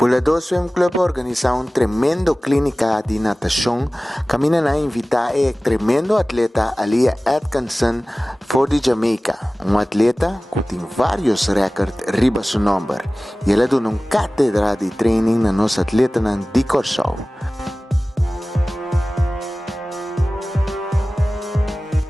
Bulado Swim Club organiza tremendo klinika de natação. Camina a invitar tremendo atleta Alia Atkinson di Jamaica, atleta que tem vários recordes riba seu nome. E ela dá cátedra de training na nossa atleta de Curacao.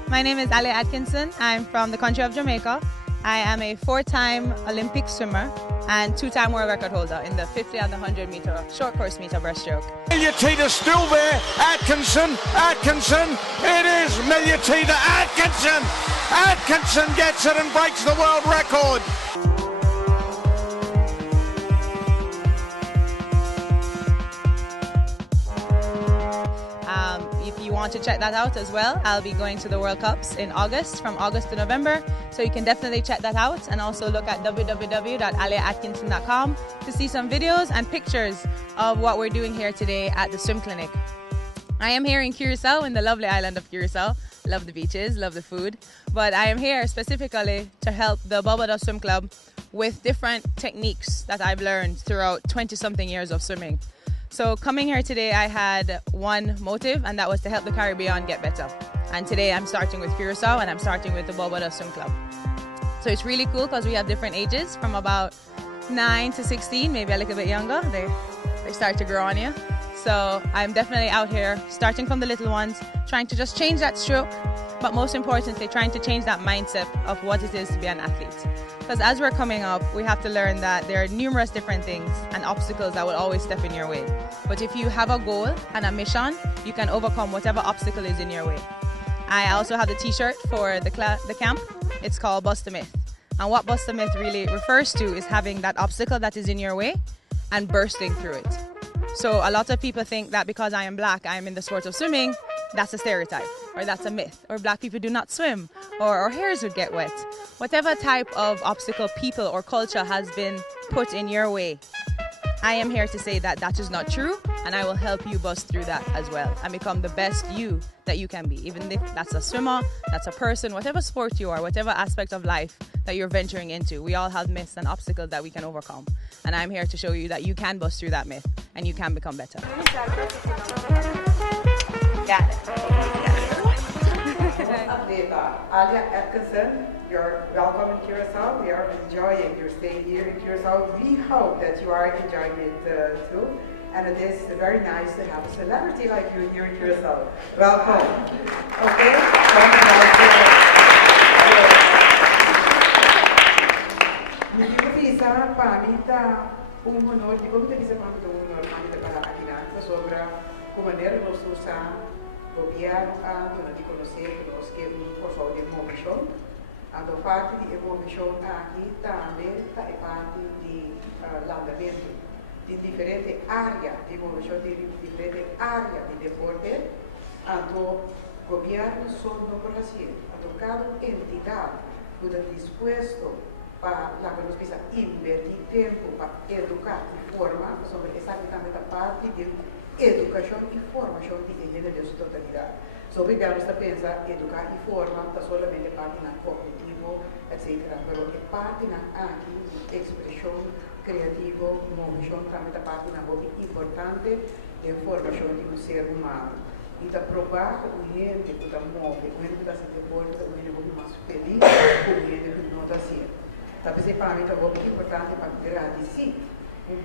My name is Alia Atkinson. I'm from the country of Jamaica. I am a 4-time Olympic swimmer and 2-time world record holder in the 50 and the 100 meter short course meter breaststroke. Miliatita still there. Atkinson, it is Miliatita Atkinson. Atkinson gets it and breaks the world record. If you want to check that out as well, I'll be going to the World Cups in August, from August to November. So you can definitely check that out and also look at www.aliaatkinson.com to see some videos and pictures of what we're doing here today at the swim clinic. I am here in Curacao, in the lovely island of Curacao. Love the beaches, love the food. But I am here specifically to help the Bulado Swim Club with different techniques that I've learned throughout 20-something years of swimming. So coming here today, I had one motive, and that was to help the Caribbean get better. And today I'm starting with Curacao, and I'm starting with the Bulado Swim Club. So it's really cool because we have different ages, from about 9 to 16, maybe a little bit younger. They start to grow on you. So I'm definitely out here, starting from the little ones, trying to just change that stroke, but most importantly, trying to change that mindset of what it is to be an athlete. Because as we're coming up, we have to learn that there are numerous different things and obstacles that will always step in your way. But if you have a goal and a mission, you can overcome whatever obstacle is in your way. I also have the t-shirt for the camp. It's called Bust a Myth. And what Bust a Myth really refers to is having that obstacle that is in your way and bursting through it. So a lot of people think that because I am black, I am in the sport of swimming, that's a stereotype, or that's a myth, or black people do not swim, or our hairs would get wet. Whatever type of obstacle people or culture has been put in your way, I am here to say that that is not true, and I will help you bust through that as well and become the best you that you can be. Even if that's a swimmer, that's a person, whatever sport you are, whatever aspect of life that you're venturing into, we all have myths and obstacles that we can overcome. And I'm here to show you that you can bust through that myth and you can become better. Got it. Atleta Alia Atkinson, you're welcome in Curacao. We are enjoying your stay here in Curacao. We hope that you are enjoying it too. And it is very nice to have a celebrity like you here in Curacao. Welcome. Okay? Mi visa pamita honor, di como visa pamita honor, pamita para a criança sobre como maneira nós usamos governo a de conhecer nós que por de emoção. A do parte de emoção aqui também é parte de landamento de diferente área de emoção, de diferente área de deporte. A do governo só no Brasil, a do cada entidade está disposto para la que nos pisa invertir tempo para educar e formar sobre exatamente a parte de educação e formação de engenharia de sua totalidade. Sobre que nós pensamos educar e formar não somente parte na cognitivo, etc. Mas é parte na aqui expressão criativa, moção, também a parte na muito importante de formação de ser humano. E da provar o gente que está move, o gente que está se deporta, o gente muito mais feliz, o gente que não está sendo. Talvez para mim é muito importante para agradecer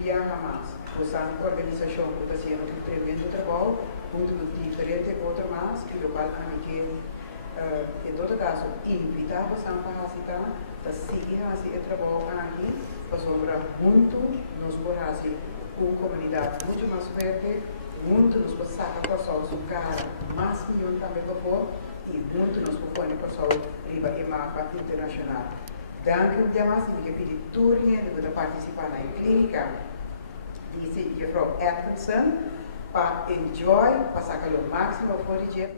dia a mais. Usando a organização que está sendo um tremendo trabalho, junto com diferentes outras mais, que o qual a mim em todo caso, invitar você a capacitar, a seguir esse trabalho aqui, para sobrar junto, nos por fazer uma comunidade muito mais forte, junto nos por sacar pessoas do cara, mais milhão também para fora, e junto nos por pôr pessoas riba e mapa internacional. Dank u demais, ik heb jullie toerien, we willen participar na klinika. Dice juffrouw Atkinson, para enjoy, passar o máximo por dia.